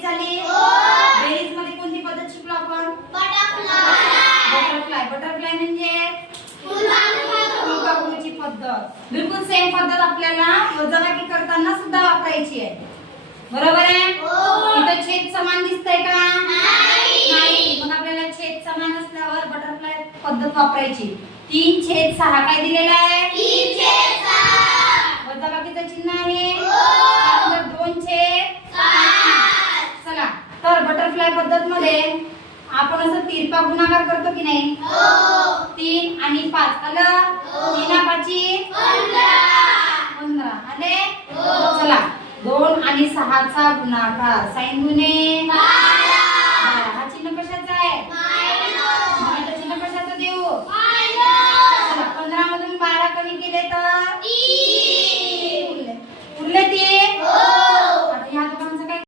बेरीज झाली. बेरीज मध्ये कोणती पद्धत शिकलो आपण? बटरफ्लाय. बटरफ्लाय म्हणजे फुलपाखरूची पद्धत. बिलकुल सेम पद्धत आपल्याला वजाबाकी करताना सुद्धा वापरायची आहे. बरोबर आहे? इथं छेद समान दिसतंय का? नाही. मग आपल्याला छेद समान असल्यावर बटरफ्लाय पद्धत वापरायची. 3/6 काय दिलेला आहे? 3/6. वजाबाकीचं चिन्ह आहे. त्यानंतर 2/5. चला, तर बटरफ्लाय पद्धत मध्ये आपण असं तिरपा गुणाकार करतो की नाही? 3 आणि 5 आलं. 3 5 15 आले. चला, 2 आणि 6 चा गुणाकार साइन गुणे 12. हा चिन्ह कशाचा